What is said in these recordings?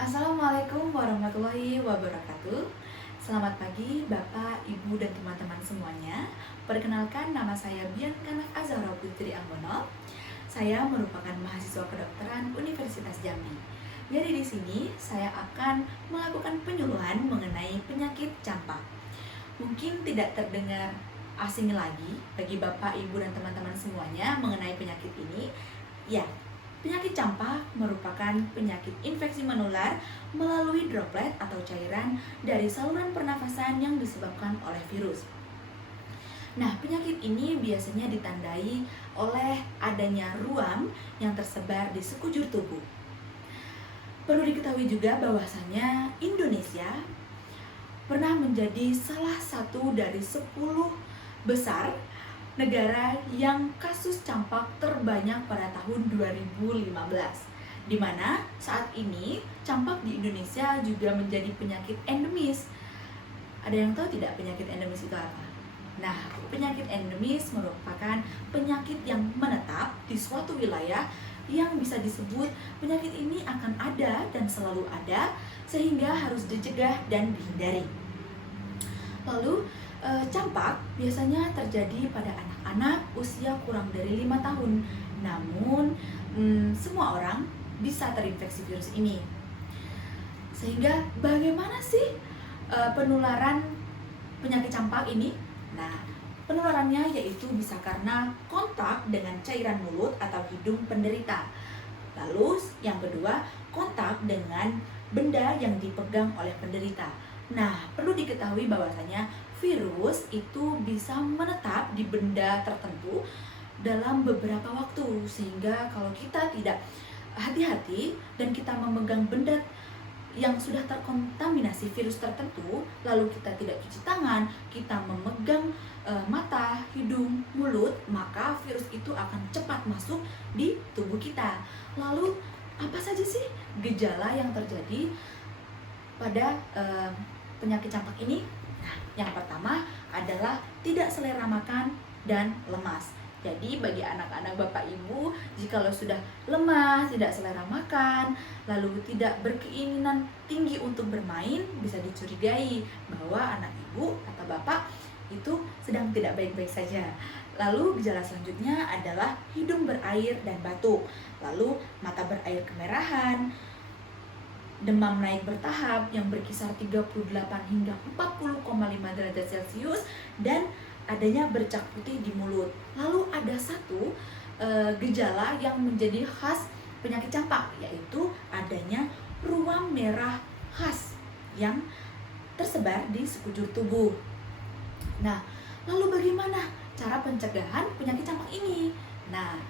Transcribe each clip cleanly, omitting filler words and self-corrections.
Assalamualaikum warahmatullahi wabarakatuh. Selamat pagi Bapak, Ibu, dan teman-teman semuanya. Perkenalkan, nama saya Bianca Azhara Putri Anggono. Saya merupakan mahasiswa kedokteran Universitas Jambi. Jadi di sini saya akan melakukan penyuluhan mengenai penyakit campak. Mungkin tidak terdengar asing lagi bagi Bapak, Ibu, dan teman-teman semuanya mengenai penyakit ini. Ya, penyakit campak merupakan penyakit infeksi menular melalui droplet atau cairan dari saluran pernafasan yang disebabkan oleh virus. Nah, penyakit ini biasanya ditandai oleh adanya ruam yang tersebar di sekujur tubuh. Perlu diketahui juga bahwasanya Indonesia pernah menjadi salah satu dari 10 besar negara yang kasus campak terbanyak pada tahun 2015, di mana saat ini campak di Indonesia juga menjadi penyakit endemis. Ada yang tahu tidak penyakit endemis itu apa? Nah, penyakit endemis merupakan penyakit yang menetap di suatu wilayah yang bisa disebut penyakit ini akan ada dan selalu ada, sehingga harus dicegah dan dihindari. Lalu, campak biasanya terjadi pada anak-anak usia kurang dari 5 tahun. Namun, semua orang bisa terinfeksi virus ini. Sehingga bagaimana sih penularan penyakit campak ini? Nah, penularannya yaitu bisa karena kontak dengan cairan mulut atau hidung penderita. Lalu, yang kedua, kontak dengan benda yang dipegang oleh penderita. Nah, perlu diketahui bahwasanya virus itu bisa menetap di benda tertentu dalam beberapa waktu, sehingga kalau kita tidak hati-hati dan kita memegang benda yang sudah terkontaminasi virus tertentu, lalu kita tidak cuci tangan, kita memegang mata, hidung, mulut, maka virus itu akan cepat masuk di tubuh kita. Lalu, apa saja sih gejala yang terjadi pada penyakit campak ini? Nah, yang pertama adalah tidak selera makan dan lemas. Jadi bagi anak-anak Bapak Ibu, jikalau sudah lemas, tidak selera makan, lalu tidak berkeinginan tinggi untuk bermain, bisa dicurigai bahwa anak Ibu atau Bapak itu sedang tidak baik-baik saja. Lalu gejala selanjutnya adalah hidung berair dan batuk, lalu mata berair kemerahan, demam naik bertahap yang berkisar 38 hingga 40,5 derajat Celcius, dan adanya bercak putih di mulut. Lalu ada satu gejala yang menjadi khas penyakit campak, yaitu adanya ruam merah khas yang tersebar di sekujur tubuh. Nah, lalu bagaimana cara pencegahan penyakit campak ini? Nah,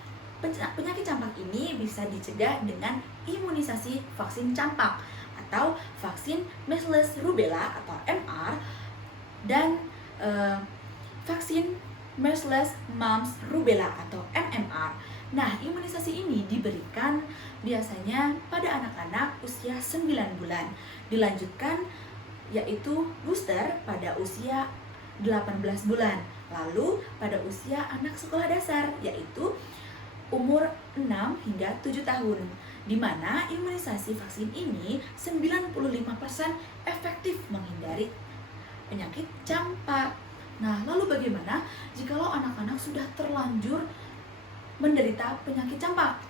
penyakit campak ini bisa dicegah dengan imunisasi vaksin campak atau vaksin measles rubella atau MR dan vaksin measles mumps rubella atau MMR. Nah, imunisasi ini diberikan biasanya pada anak-anak usia 9 bulan. Dilanjutkan yaitu booster pada usia 18 bulan. Lalu pada usia anak sekolah dasar yaitu umur 6 hingga 7 tahun, di mana imunisasi vaksin ini 95% efektif menghindari penyakit campak. Nah, lalu bagaimana jikalau anak-anak sudah terlanjur menderita penyakit campak?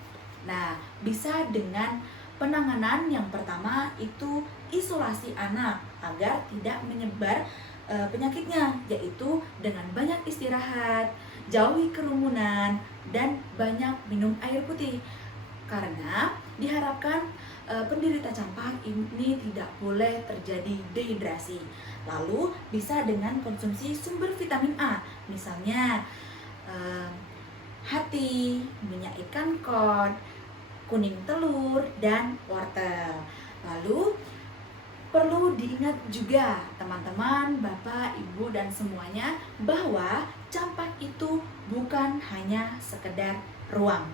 Nah, bisa dengan penanganan yang pertama itu isolasi anak agar tidak menyebar penyakitnya, yaitu dengan banyak istirahat, jauhi kerumunan, dan banyak minum air putih. Karena diharapkan penderita campak ini tidak boleh terjadi dehidrasi. Lalu bisa dengan konsumsi sumber vitamin A, misalnya hati, minyak ikan kod, kuning telur, dan wortel. Lalu perlu diingat juga teman-teman, Bapak, Ibu, dan semuanya bahwa campak itu bukan hanya sekedar ruam.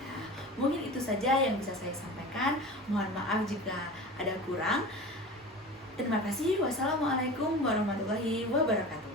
Nah, mungkin itu saja yang bisa saya sampaikan. Mohon maaf jika ada kurang. Terima kasih. Wassalamualaikum warahmatullahi wabarakatuh.